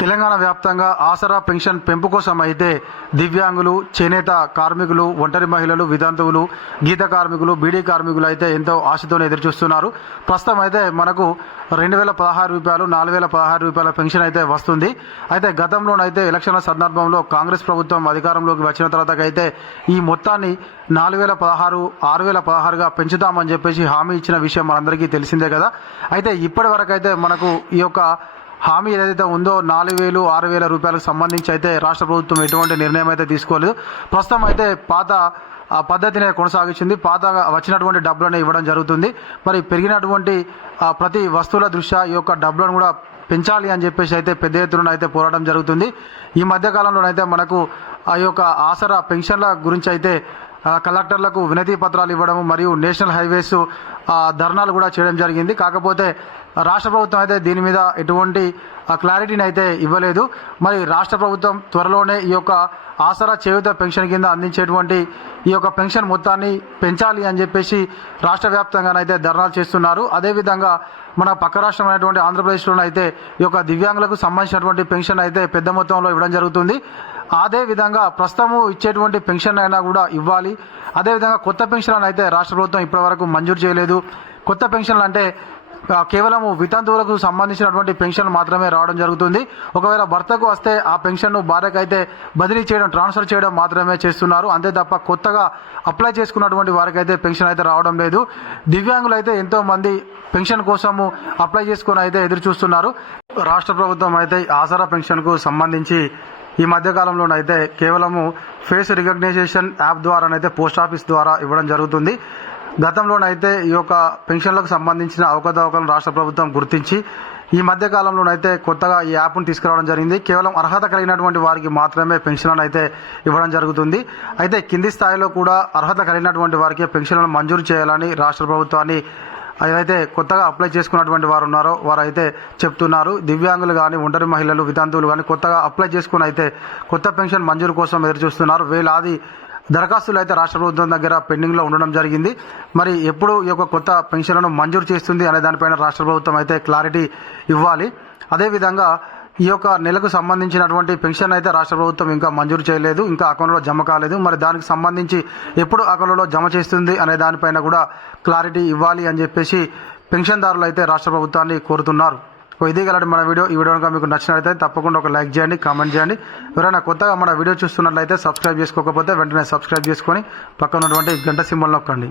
తెలంగాణ వ్యాప్తంగా ఆసరా పెన్షన్ పెంపు కోసం అయితే దివ్యాంగులు చేనేత కార్మికులు ఒంటరి మహిళలు విధాంతువులు గీత కార్మికులు బీడీ కార్మికులు అయితే ఎంతో ఆశతో ఎదురుచూస్తున్నారు. ప్రస్తుతం అయితే మనకు రెండు వేల పదహారు రూపాయలు నాలుగు వేల పదహారు రూపాయల పెన్షన్ అయితే వస్తుంది. అయితే గతంలోనైతే ఎలక్షన్ల సందర్భంలో కాంగ్రెస్ ప్రభుత్వం అధికారంలోకి వచ్చిన తర్వాత అయితే ఈ మొత్తాన్ని నాలుగు వేల పదహారు ఆరు వేల పదహారుగా పెంచుతామని చెప్పేసి హామీ ఇచ్చిన విషయం మనందరికీ తెలిసిందే కదా. అయితే ఇప్పటి వరకు అయితే మనకు ఈ యొక్క హామీ ఏదైతే ఉందో నాలుగు వేలు ఆరు వేల రూపాయలకు సంబంధించి అయితే రాష్ట్ర ప్రభుత్వం ఎటువంటి నిర్ణయం అయితే తీసుకోలేదు. ప్రస్తుతం అయితే పాత ఆ పద్ధతిని కొనసాగించింది పాతగా వచ్చినటువంటి డబ్బులను ఇవ్వడం జరుగుతుంది. మరి పెరిగినటువంటి ప్రతి వస్తువుల దృష్ట్యా ఈ యొక్క డబ్బులను కూడా పెంచాలి అని చెప్పేసి అయితే పెద్ద ఎత్తున అయితే పోరాటం జరుగుతుంది. ఈ మధ్య కాలంలోనైతే మనకు ఆ యొక్క ఆసరా పెన్షన్ల గురించి అయితే కలెక్టర్లకు వినతి పత్రాలు ఇవ్వడం మరియు నేషనల్ హైవేస్ ఆ, ధర్నాలు కూడా చేయడం జరిగింది. కాకపోతే రాష్ట్ర ప్రభుత్వం అయితే దీని మీద ఎటువంటి క్లారిటీని అయితే ఇవ్వలేదు. మరి రాష్ట్ర ప్రభుత్వం త్వరలోనే ఈ యొక్క ఆసరా చేయుత పెన్షన్ కింద అందించేటువంటి ఈ యొక్క పెన్షన్ మొత్తాన్ని పెంచాలి అని చెప్పేసి రాష్ట్ర వ్యాప్తంగానైతే ధర్నాలు చేస్తున్నారు. అదేవిధంగా మన పక్క రాష్ట్రం అయినటువంటి ఆంధ్రప్రదేశ్లోనైతే ఈ యొక్క దివ్యాంగులకు సంబంధించినటువంటి పెన్షన్ అయితే పెద్ద మొత్తంలో ఇవ్వడం జరుగుతుంది. అదే విధంగా ప్రస్తుతము ఇచ్చేటువంటి పెన్షన్ అయినా కూడా ఇవ్వాలి. అదేవిధంగా కొత్త పెన్షన్లను అయితే రాష్ట్ర ప్రభుత్వం ఇప్పటివరకు మంజూరు చేయలేదు. కొత్త పెన్షన్లు అంటే కేవలం వితంతువులకు సంబంధించినటువంటి పెన్షన్ మాత్రమే రావడం జరుగుతుంది. ఒకవేళ భర్తకు వస్తే ఆ పెన్షన్ను భార్యకు అయితే బదిలీ చేయడం ట్రాన్స్ఫర్ చేయడం మాత్రమే చేస్తున్నారు. అంతే తప్ప కొత్తగా అప్లై చేసుకున్నటువంటి వారికి అయితే పెన్షన్ అయితే రావడం లేదు. దివ్యాంగులు అయితే ఎంతో మంది పెన్షన్ కోసము అప్లై చేసుకుని అయితే ఎదురు చూస్తున్నారు. రాష్ట్ర ప్రభుత్వం అయితే ఆసరా పెన్షన్కు సంబంధించి ఈ మధ్యకాలంలోనైతే కేవలము ఫేస్ రికగ్నైజేషన్ యాప్ ద్వారానైతే పోస్ట్ ఆఫీస్ ద్వారా ఇవ్వడం జరుగుతుంది. గతంలోనైతే ఈ యొక్క పెన్షన్లకు సంబంధించిన అవకతవకలను రాష్ట్ర ప్రభుత్వం గుర్తించి ఈ మధ్య కాలంలోనైతే కొత్తగా ఈ యాప్ను తీసుకురావడం జరిగింది. కేవలం అర్హత కలిగినటువంటి వారికి మాత్రమే పెన్షన్లను అయితే ఇవ్వడం జరుగుతుంది. అయితే కింది స్థాయిలో కూడా అర్హత కలిగినటువంటి వారికి పెన్షన్లను మంజూరు చేయాలని రాష్ట్ర ప్రభుత్వాన్ని ఏదైతే కొత్తగా అప్లై చేసుకున్నటువంటి వారు ఉన్నారో వారైతే చెప్తున్నారు. దివ్యాంగులు కానీ ఒంటరి మహిళలు వితంతువులు కానీ కొత్తగా అప్లై చేసుకుని అయితే కొత్త పెన్షన్ మంజూరు కోసం ఎదురుచూస్తున్నారు వేలాది దరఖాస్తులు అయితే రాష్ట్ర ప్రభుత్వం దగ్గర పెండింగ్లో ఉండడం జరిగింది. మరి ఎప్పుడు ఈ యొక్క కొత్త పెన్షన్లను మంజూరు చేస్తుంది అనే దానిపైన రాష్ట్ర ప్రభుత్వం అయితే క్లారిటీ ఇవ్వాలి. అదేవిధంగా ఈ యొక్క నెలకు సంబంధించినటువంటి పెన్షన్ అయితే రాష్ట్ర ప్రభుత్వం ఇంకా మంజూరు చేయలేదు ఇంకా అకౌంట్లో జమ కాలేదు. మరి దానికి సంబంధించి ఎప్పుడు అకౌంట్లో జమ చేస్తుంది అనే దానిపైన కూడా క్లారిటీ ఇవ్వాలి అని చెప్పేసి పెన్షన్దారులు అయితే రాష్ట్ర ప్రభుత్వాన్ని కోరుతున్నారు. సో ఇది మన వీడియో. ఈ వీడియో కనుక మీకు నచ్చినట్లయితే తప్పకుండా ఒక లైక్ చేయండి కామెంట్ చేయండి. ఎవరైనా కొత్తగా మన వీడియో చూస్తున్నట్లయితే సబ్స్క్రైబ్ చేసుకోకపోతే వెంటనే సబ్స్క్రైబ్ చేసుకొని పక్కన ఉన్నటువంటి గంట సింబల్ నొక్కండి.